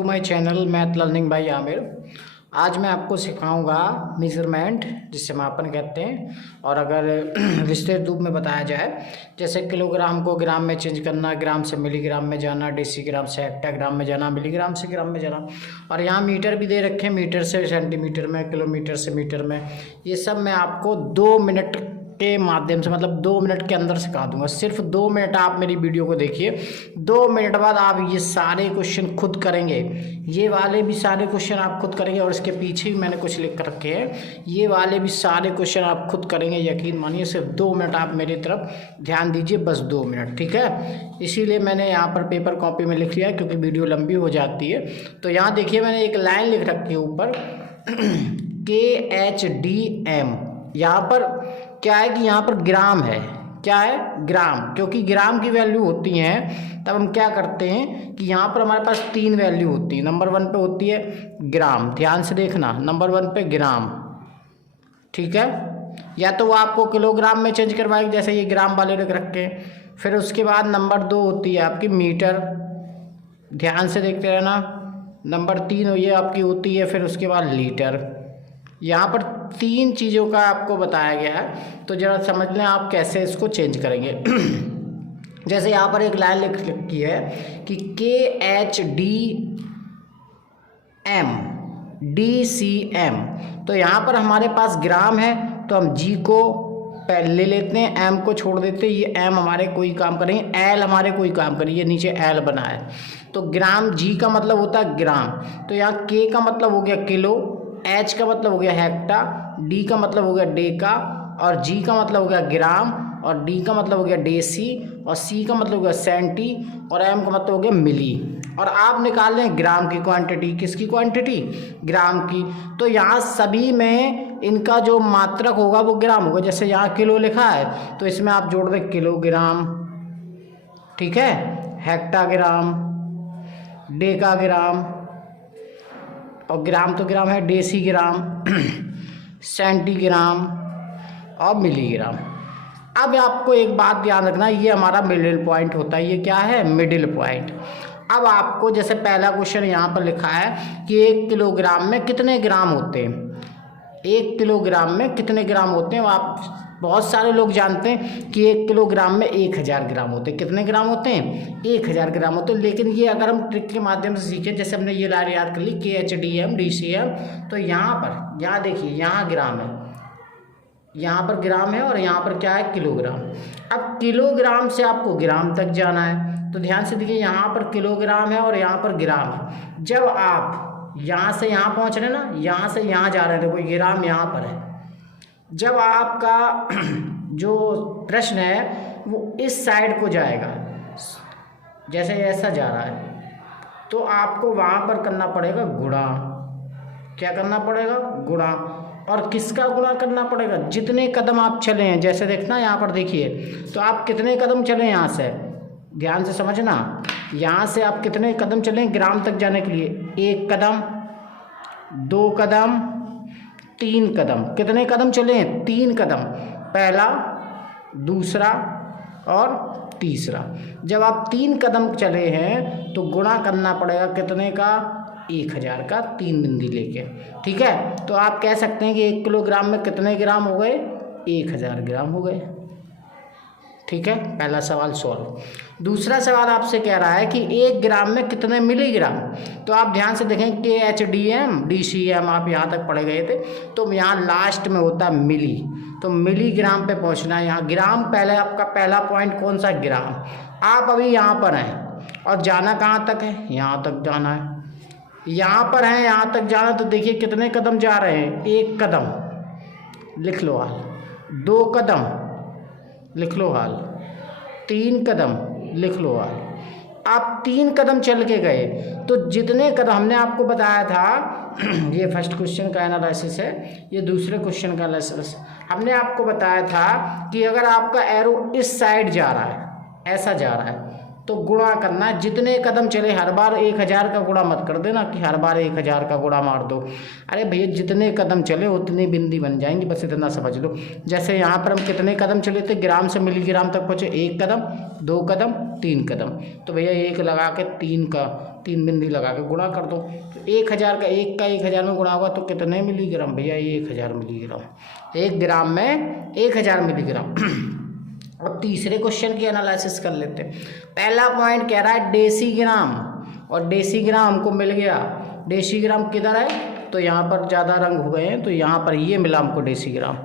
To my channel math learning by Aamir. आज मैं आपको सिखाऊंगा मेजरमेंट, जिसे मापन कहते हैं। और अगर विस्तृत रूप में बताया जाए, जैसे किलोग्राम को ग्राम में चेंज करना, ग्राम से मिलीग्राम में जाना, डेसीग्राम से हेक्टाग्राम में जाना, मिलीग्राम से ग्राम में जाना। और यहाँ मीटर भी दे रखे हैं, मीटर से सेंटीमीटर में, किलोमीटर से मीटर में। ये सब मैं आपको 2 मिनट के माध्यम से, मतलब 2 मिनट के अंदर सिखा दूंगा। सिर्फ 2 मिनट आप मेरी वीडियो को देखिए। 2 मिनट बाद आप ये सारे क्वेश्चन खुद करेंगे, ये वाले भी सारे क्वेश्चन आप खुद करेंगे। और इसके पीछे भी मैंने कुछ लिख कर रखे हैं, ये वाले भी सारे क्वेश्चन आप खुद करेंगे। यकीन मानिए, सिर्फ 2 मिनट आप मेरी तरफ ध्यान दीजिए, बस 2 मिनट, ठीक है। इसीलिए मैंने यहाँ पर पेपर कॉपी में लिख लिया, क्योंकि वीडियो लंबी हो जाती है। तो यहाँ देखिए, मैंने एक लाइन लिख रखी है ऊपर, KHDM। यहाँ पर क्या है कि यहाँ पर ग्राम है। क्या है? ग्राम। क्योंकि ग्राम की वैल्यू होती हैं, तब हम क्या करते हैं कि यहाँ पर हमारे पास 3 वैल्यू होती है। नंबर 1 पे होती है ग्राम, ध्यान से देखना, नंबर 1 पे ग्राम, ठीक है। या तो वो आपको किलोग्राम में चेंज करवाएगी, जैसे ये ग्राम वाले रख रखे हैं। फिर उसके बाद नंबर 2 होती है आपकी मीटर, ध्यान से देखते रहना। नंबर 3 ये आपकी होती है फिर उसके बाद लीटर। यहाँ पर 3 चीज़ों का आपको बताया गया है, तो ज़रा समझ लें आप कैसे इसको चेंज करेंगे। जैसे यहाँ पर एक लाइन लिख रखी है कि KHDM DCM। तो यहाँ पर हमारे पास ग्राम है, तो हम G को पहले ले लेते हैं, M को छोड़ देते हैं। ये M हमारे कोई काम करेंगे, L हमारे कोई काम करेंगे। ये नीचे L बना है, तो ग्राम, G का मतलब होता है ग्राम। तो यहाँ K का मतलब हो गया किलो, H का मतलब हो गया हेक्टा, D का मतलब हो गया डेका, और G का मतलब हो गया ग्राम, और D का मतलब हो गया डेसी, और C का मतलब हो गया सेंटी, और M का मतलब हो गया मिली। और आप निकाल लें ग्राम की क्वांटिटी। किसकी क्वांटिटी? ग्राम की। तो यहाँ सभी में इनका जो मात्रक होगा वो ग्राम होगा। जैसे यहाँ किलो लिखा है, तो इसमें आप जोड़ दें किलोग्राम, ठीक है, हेक्टाग्राम, डेकाग्राम, और ग्राम तो ग्राम है, डेसीग्राम, सेंटीग्राम और मिलीग्राम। अब आपको एक बात ध्यान रखना, ये हमारा मिडिल पॉइंट होता है। ये क्या है? Middle point. अब आपको जैसे पहला क्वेश्चन यहाँ पर लिखा है कि 1 किलोग्राम में कितने ग्राम होते हैं। 1 किलोग्राम में कितने ग्राम होते हैं? आप बहुत सारे लोग जानते हैं कि 1 किलोग्राम में 1000 ग्राम होते हैं। कितने ग्राम होते हैं? 1000 ग्राम होते हैं। लेकिन ये अगर हम ट्रिक के माध्यम से सीखें, जैसे हमने ये लाइन याद कर ली KHDM DCM, तो यहाँ पर, यहाँ देखिए, यहाँ ग्राम है, यहाँ पर ग्राम है, और यहाँ पर क्या है? किलोग्राम। अब किलोग्राम से आपको ग्राम तक जाना है, तो ध्यान से देखिए, यहाँ पर किलोग्राम है और यहाँ पर ग्राम है। जब आप यहाँ से यहाँ पहुँच रहे हैं ना, यहाँ से यहाँ जा रहे हैं, देखो ग्राम यहाँ पर है। जब आपका जो प्रश्न है वो इस साइड को जाएगा, जैसे ऐसा जा रहा है, तो आपको वहाँ पर करना पड़ेगा गुणा। क्या करना पड़ेगा? गुणा। और किसका गुणा करना पड़ेगा? जितने कदम आप चले हैं। जैसे देखना यहाँ पर देखिए, तो आप कितने कदम चले यहाँ से, ध्यान से समझना। यहाँ से आप कितने कदम चले ग्राम तक जाने के लिए? 1 कदम, 2 कदम, 3 कदम। कितने कदम चले हैं? 3 कदम, पहला, दूसरा और तीसरा। जब आप 3 कदम चले हैं तो गुणा करना पड़ेगा कितने का? 1000 का, 3 बिंदी लेके, ठीक है। तो आप कह सकते हैं कि 1 किलोग्राम में कितने ग्राम हो गए? 1000 ग्राम हो गए, ठीक है। पहला सवाल सॉल्व। दूसरा सवाल आपसे कह रहा है कि 1 ग्राम में कितने मिलीग्राम। तो आप ध्यान से देखें, KHDM DCM आप यहाँ तक पढ़े गए थे, तो यहाँ लास्ट में होता है मिली, तो मिलीग्राम पे पहुँचना है। यहाँ ग्राम पहले, आपका पहला पॉइंट कौन सा? ग्राम। आप अभी यहाँ पर हैं और जाना कहाँ तक है? यहाँ तक जाना है। यहाँ पर हैं, यहाँ तक जाना, तो देखिए कितने कदम जा रहे हैं? 1 कदम, लिख लो हाल। 2 कदम, लिख लो हाल। 3 कदम, लिख लो हाल। आप 3 कदम चल के गए, तो जितने कदम हमने आपको बताया था, ये फर्स्ट क्वेश्चन का एनालिसिस है, ये दूसरे क्वेश्चन का एनालिसिस। हमने आपको बताया था कि अगर आपका एरो इस साइड जा रहा है, ऐसा जा रहा है, तो गुणा करना है। जितने कदम चले, हर बार 1000 का गुणा मत कर देना कि हर बार 1000 का गुणा मार दो। अरे भैया, जितने कदम चले उतनी बिंदी बन जाएंगी, बस इतना समझ लो। जैसे यहाँ पर हम कितने कदम चले थे? ग्राम से मिलीग्राम तक पहुँचे, 1 कदम, 2 कदम, 3 कदम। तो भैया 1 लगा के 3 का 3 बिंदी लगा के गुणा कर दो। तो 1000 का 1000 में गुणा होगा तो कितने मिलीग्राम भैया? 1000 मिलीग्राम। 1 ग्राम में 1000 मिलीग्राम। अब तीसरे क्वेश्चन की एनालिसिस कर लेते हैं। पहला पॉइंट कह रहा है डेसीग्राम, और डेसीग्राम हमको मिल गया। डेसीग्राम किधर है? तो यहाँ पर ज़्यादा रंग हो गए हैं, तो यहाँ पर ये मिला हमको डेसीग्राम,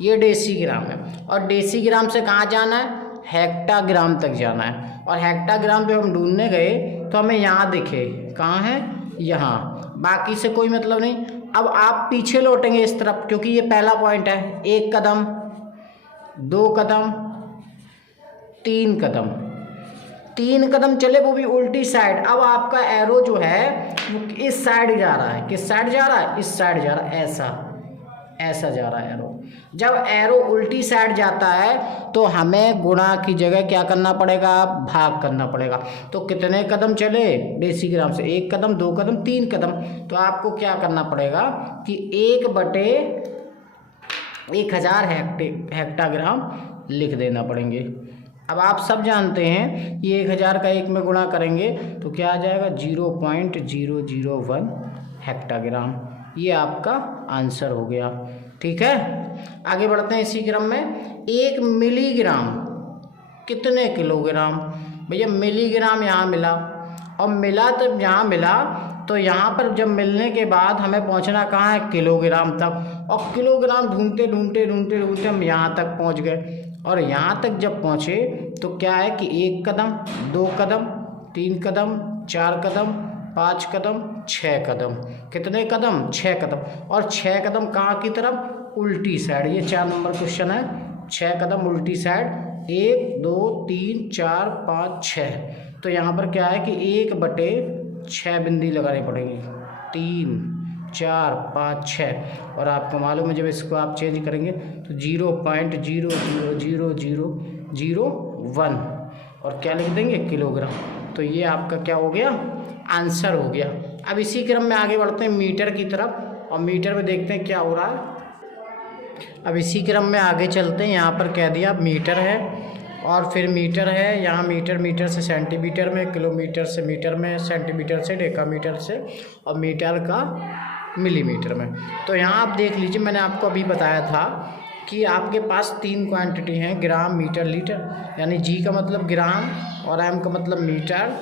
ये डेसीग्राम है। और डेसीग्राम से कहाँ जाना है? हेक्टाग्राम तक जाना है। और हेक्टाग्राम जब हम ढूंढने गए तो हमें यहाँ दिखे, कहाँ है? यहाँ, बाकी से कोई मतलब नहीं। अब आप पीछे लौटेंगे इस तरफ, क्योंकि ये पहला पॉइंट है। 1 कदम, 2 कदम, 3 कदम, 3 कदम चले, वो भी उल्टी साइड। अब आपका एरो जो है वो इस साइड जा रहा है। किस साइड जा रहा है? इस साइड जा रहा है, ऐसा जा रहा है एरो। जब एरो उल्टी साइड जाता है तो हमें गुणा की जगह क्या करना पड़ेगा? भाग करना पड़ेगा। तो कितने कदम चले डेसीग्राम से? 1 कदम, 2 कदम, 3 कदम। तो आपको क्या करना पड़ेगा कि 1/1000 हेक्टाग्राम लिख देना पड़ेंगे। अब आप सब जानते हैं कि 1000 का 1 में गुणा करेंगे तो क्या आ जाएगा? 0.001 हेक्टाग्राम। ये आपका आंसर हो गया। ठीक है, आगे बढ़ते हैं इसी क्रम में। 1 मिलीग्राम कितने किलोग्राम? भैया मिलीग्राम यहाँ मिला, और मिला तब यहाँ मिला तो यहाँ पर जब मिलने के बाद हमें पहुँचना कहाँ है? किलोग्राम तक। और किलोग्राम ढूंढते ढूंढते ढूंढते ढूंढते हम यहाँ तक पहुँच गए। और यहाँ तक जब पहुँचे तो क्या है कि 1 कदम, 2 कदम, 3 कदम, 4 कदम, 5 कदम, 6 कदम। कितने कदम? 6 कदम। और 6 कदम कहाँ की तरफ? उल्टी साइड। ये 4 नंबर क्वेश्चन है। 6 कदम उल्टी साइड। 1 2 3 4 5 6। तो यहाँ पर क्या है कि 1/6 बिंदी लगानी पड़ेगी। 3 4 5 6। और आपको मालूम है जब इसको आप चेंज करेंगे तो 0.0000001 और क्या लिख देंगे? किलोग्राम। तो ये आपका क्या हो गया? आंसर हो गया। अब इसी क्रम में आगे बढ़ते हैं मीटर की तरफ, और मीटर में देखते हैं क्या हो रहा है। अब इसी क्रम में आगे चलते हैं। यहाँ पर कह दिया मीटर है, और फिर मीटर है यहाँ, मीटर से सेंटीमीटर में, किलोमीटर से मीटर में, सेंटीमीटर से डेकामीटर से, और मीटर का मिलीमीटर में। तो यहाँ आप देख लीजिए, मैंने आपको अभी बताया था कि आपके पास 3 क्वांटिटी हैं, ग्राम, मीटर, लीटर। यानी जी का मतलब ग्राम, और एम का मतलब मीटर,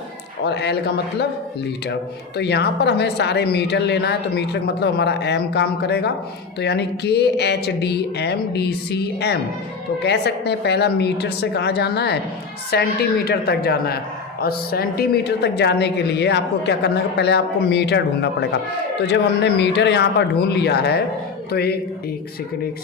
और एल का मतलब लीटर। तो यहाँ पर हमें सारे मीटर लेना है, तो मीटर का मतलब हमारा एम काम करेगा। तो यानी KHDM तो कह सकते हैं पहला मीटर से कहाँ जाना है? सेंटीमीटर तक जाना है। और सेंटीमीटर तक जाने के लिए आपको क्या करना है? पहले आपको मीटर ढूंढना पड़ेगा। तो जब हमने मीटर यहाँ पर ढूंढ लिया है तो एक सेकंड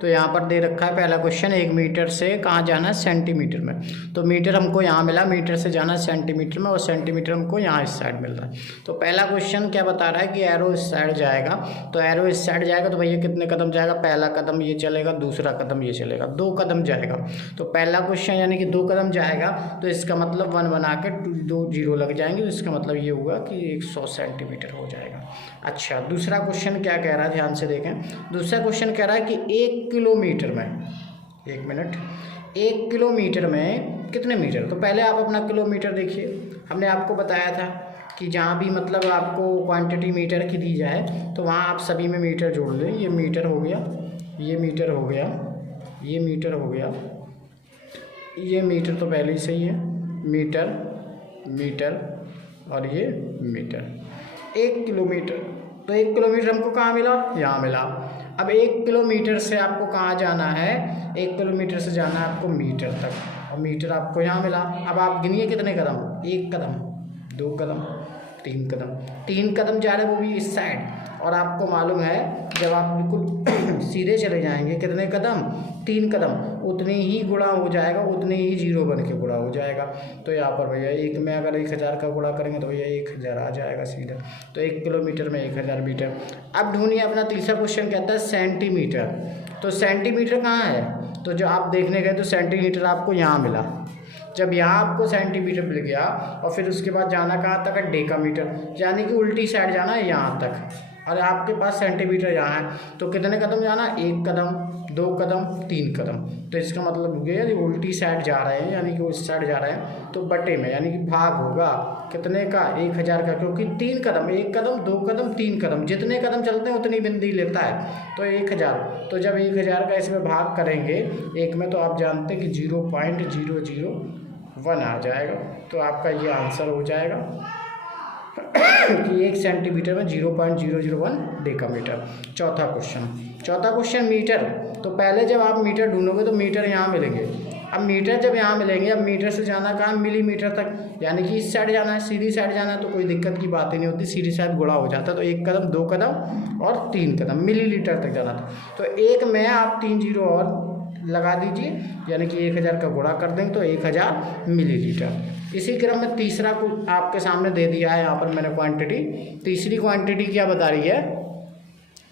तो यहाँ पर दे रखा है पहला क्वेश्चन, 1 मीटर से कहाँ जाना है? सेंटीमीटर में। तो मीटर हमको यहाँ मिला, मीटर से जाना है सेंटीमीटर में, और सेंटीमीटर हमको यहाँ इस साइड मिल रहा है। तो पहला क्वेश्चन क्या बता रहा है कि एरो इस साइड जाएगा। तो एरो इस साइड जाएगा तो भैया कितने कदम जाएगा? पहला कदम ये चलेगा, दूसरा कदम ये चलेगा, 2 कदम जाएगा। तो पहला क्वेश्चन यानी कि 2 कदम जाएगा, तो इसका मतलब 1 बना के 2 जीरो लग जाएंगे। तो इसका मतलब ये होगा कि 100 सेंटीमीटर हो जाएगा। अच्छा, दूसरा क्वेश्चन क्या कह रहा है? ध्यान से देखें। दूसरा क्वेश्चन कह रहा है कि 1 किलोमीटर में, 1 मिनट, 1 किलोमीटर में कितने मीटर? तो पहले आप अपना किलोमीटर देखिए। हमने आपको बताया था कि जहाँ भी मतलब आपको क्वांटिटी मीटर की दी जाए तो वहाँ आप सभी में मीटर जोड़ दें। ये मीटर हो गया, ये मीटर हो गया, ये मीटर हो गया, ये मीटर तो पहले ही सही है, मीटर, मीटर, और ये मीटर। 1 किलोमीटर, तो 1 किलोमीटर हमको कहाँ मिला? यहाँ मिला। अब 1 किलोमीटर से आपको कहाँ जाना है? 1 किलोमीटर से जाना है आपको मीटर तक, और मीटर आपको यहाँ मिला। अब आप गिनिए कितने कदम? 1 कदम, 2 कदम, 3 कदम, 3 कदम जा रहे वो भी इस साइड। और आपको मालूम है जब आप बिल्कुल सीधे चले जाएंगे कितने कदम? 3 कदम, उतनी ही गुणा हो जाएगा, उतनी ही जीरो बन के गुणा हो जाएगा। तो यहाँ पर भैया 1 में अगर 1000 का गुणा करेंगे तो भैया 1000 आ जाएगा सीधा। तो 1 किलोमीटर में 1000 मीटर। अब ढूंढिए अपना तीसरा क्वेश्चन कहता है सेंटीमीटर। तो सेंटीमीटर कहाँ है? तो जो आप देखने गए तो सेंटीमीटर आपको यहाँ मिला। जब यहाँ आपको सेंटीमीटर मिल गया और फिर उसके बाद जाना कहाँ तक है? डेकामीटर, यानी कि उल्टी साइड जाना है यहाँ तक। और आपके पास सेंटीमीटर यहाँ है, तो कितने कदम जाना? 1 कदम, 2 कदम 3 कदम। तो इसका मतलब हो गया यदि उल्टी साइड जा रहे हैं यानी कि उस साइड जा रहे हैं तो बटे में यानी कि भाग होगा कितने का 1000 का, क्योंकि 3 कदम 1 कदम 2 कदम 3 कदम जितने कदम चलते हैं उतनी बिंदी लेता है। तो 1000, तो जब 1000 का इसमें भाग करेंगे एक में तो आप जानते हैं कि 0.001 आ जाएगा। तो आपका ये आंसर हो जाएगा कि 1 सेंटीमीटर में 0.001 डेकामीटर। चौथा क्वेश्चन मीटर। तो पहले जब आप मीटर ढूंढोगे तो मीटर यहाँ मिलेंगे। अब मीटर जब यहाँ मिलेंगे, अब मीटर से जाना कहाँ मिलीमीटर तक, यानी कि इस साइड जाना है, सीधी साइड जाना है तो कोई दिक्कत की बात ही नहीं होती, सीधी साइड गुणा हो जाता है। तो 1 कदम 2 कदम और 3 कदम मिलीलीटर तक जाना था। तो एक में आप 3 जीरो और लगा दीजिए यानी कि 1000 का गुणा कर देंगे तो 1000 मिलीलीटर। इसी क्रम में तीसरा कुछ आपके सामने दे दिया है यहाँ पर मैंने क्वांटिटी। तीसरी क्वांटिटी क्या बता रही है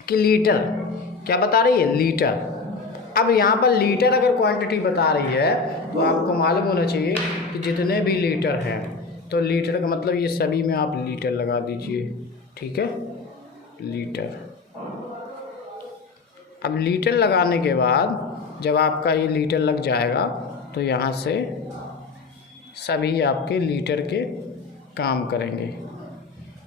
कि लीटर। क्या बता रही है? लीटर। अब यहाँ पर लीटर अगर क्वांटिटी बता रही है तो आपको मालूम होना चाहिए कि जितने भी लीटर हैं, तो लीटर का मतलब ये सभी में आप लीटर लगा दीजिए, ठीक है, लीटर। अब लीटर लगाने के बाद जब आपका ये लीटर लग जाएगा तो यहाँ से सभी आपके लीटर के काम करेंगे।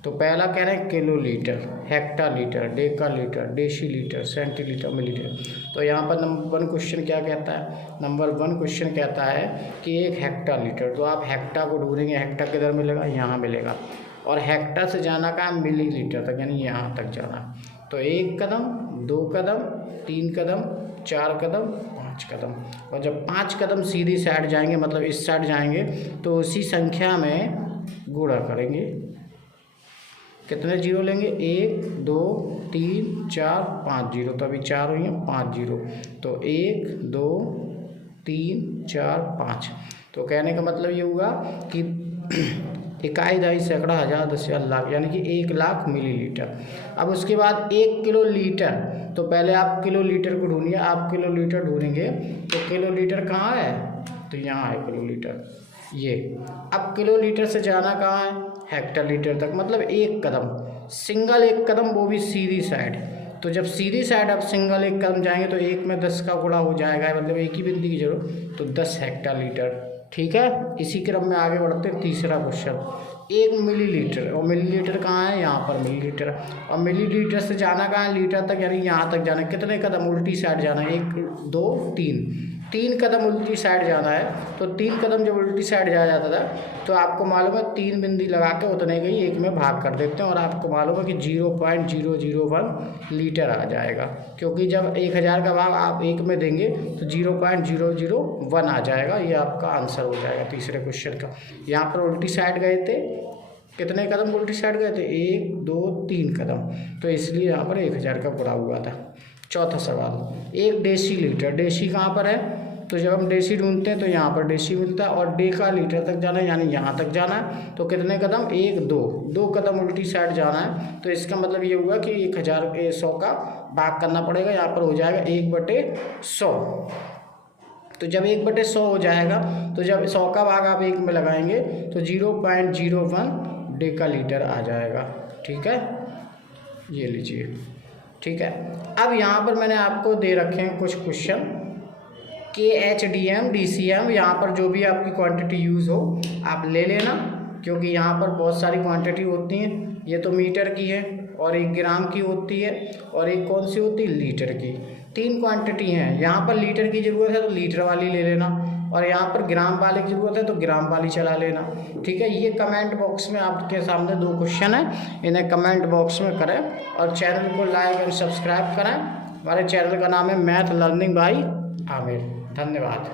तो पहला कह रहे हैं kilolitre, hectolitre, decalitre, decilitre, centilitre, millilitre. तो यहाँ पर नंबर 1 क्वेश्चन क्या कहता है? नंबर 1 क्वेश्चन कहता है कि 1 हेक्टालीटर। तो आप हेक्टा को ढूंढेंगे, हेक्टा किधर मिलेगा? यहाँ मिलेगा। और हेक्टा से जाना का मिलीलीटर तक यानी यहाँ तक जाना। तो 1 कदम 2 कदम 3 कदम 4 कदम 5 कदम। और जब 5 कदम सीधी साइड जाएंगे मतलब इस साइड जाएंगे तो उसी संख्या में गुणा करेंगे। कितने जीरो लेंगे? 1 2 3 4 5 जीरो। तो अभी 4 हुई हैं, 5 जीरो। तो 1 2 3 4 5। तो कहने का मतलब ये हुआ कि इकाई, दहाई, सैकड़ा, हज़ार, 10,000, लाख यानी कि 1 लाख मिलीलीटर। अब उसके बाद 1 किलो लीटर। तो पहले आप किलो लीटर को ढूंढिए। आप किलो लीटर ढूंढेंगे तो किलो लीटर कहाँ है? तो यहाँ है किलो लीटर, ये। अब किलो लीटर से जाना कहाँ है? हेक्टालीटर तक, मतलब 1 कदम, सिंगल 1 कदम, वो भी सीधी साइड। तो जब सीधी साइड आप सिंगल 1 कदम जाएंगे तो 1 में 10 का गुणा हो जाएगा, मतलब एक ही बिंदी की जरूरत, तो 10 हेक्टालीटर, ठीक है। इसी क्रम में आगे बढ़ते हैं। तीसरा क्वेश्चन, 1 मिलीलीटर। और मिलीलीटर कहाँ है? यहाँ पर मिलीलीटर। और मिलीलीटर से जाना कहाँ है? लीटर तक, यानी यहाँ तक जाना है। कितने कदम? उल्टी साइड जाना है, 1 2 3 कदम उल्टी साइड जाना है। तो 3 कदम जब उल्टी साइड जाया जाता था तो आपको मालूम है 3 बिंदी लगा के उतने गई 1 में भाग कर देते हैं और आपको मालूम है कि 0.001 लीटर आ जाएगा, क्योंकि जब 1000 का भाग आप 1 में देंगे तो 0.001 आ जाएगा। ये आपका आंसर हो जाएगा तीसरे क्वेश्चन का। यहाँ पर उल्टी साइड गए थे, कितने कदम उल्टी साइड गए थे? 1 2 3 कदम, तो इसलिए यहाँ पर 1000 का गुणा हुआ था। चौथा सवाल, 1 डेसीलीटर। डेसी कहाँ पर है? तो जब हम डेसी ढूंढते हैं तो यहाँ पर डेसी मिलता है। और डेका लीटर तक जाना है यानी यहाँ तक जाना है। तो कितने कदम? 1 2 कदम उल्टी साइड जाना है। तो इसका मतलब ये हुआ कि 100 का भाग करना पड़ेगा। यहाँ पर हो जाएगा 1/100। तो जब 1/100 हो जाएगा तो जब 100 का भाग आप 1 में लगाएंगे तो 0.01 डेकालीटर आ जाएगा, ठीक है। ये लीजिए, ठीक है। अब यहाँ पर मैंने आपको दे रखे हैं कुछ क्वेश्चन, KHDM DCM, यहाँ पर जो भी आपकी क्वांटिटी यूज़ हो आप ले लेना, क्योंकि यहाँ पर बहुत सारी क्वांटिटी होती हैं। ये तो मीटर की है और 1 ग्राम की होती है और एक कौन सी होती है? लीटर की। 3 क्वांटिटी हैं। यहाँ पर लीटर की ज़रूरत है तो लीटर वाली ले लेना, और यहाँ पर ग्राम वाले की ज़रूरत है तो ग्राम वाली चला लेना, ठीक है। ये कमेंट बॉक्स में आपके सामने 2 क्वेश्चन हैं, इन्हें कमेंट बॉक्स में करें और चैनल को लाइक एंड सब्सक्राइब करें। हमारे चैनल का नाम है मैथ लर्निंग बाय आमिर। धन्यवाद।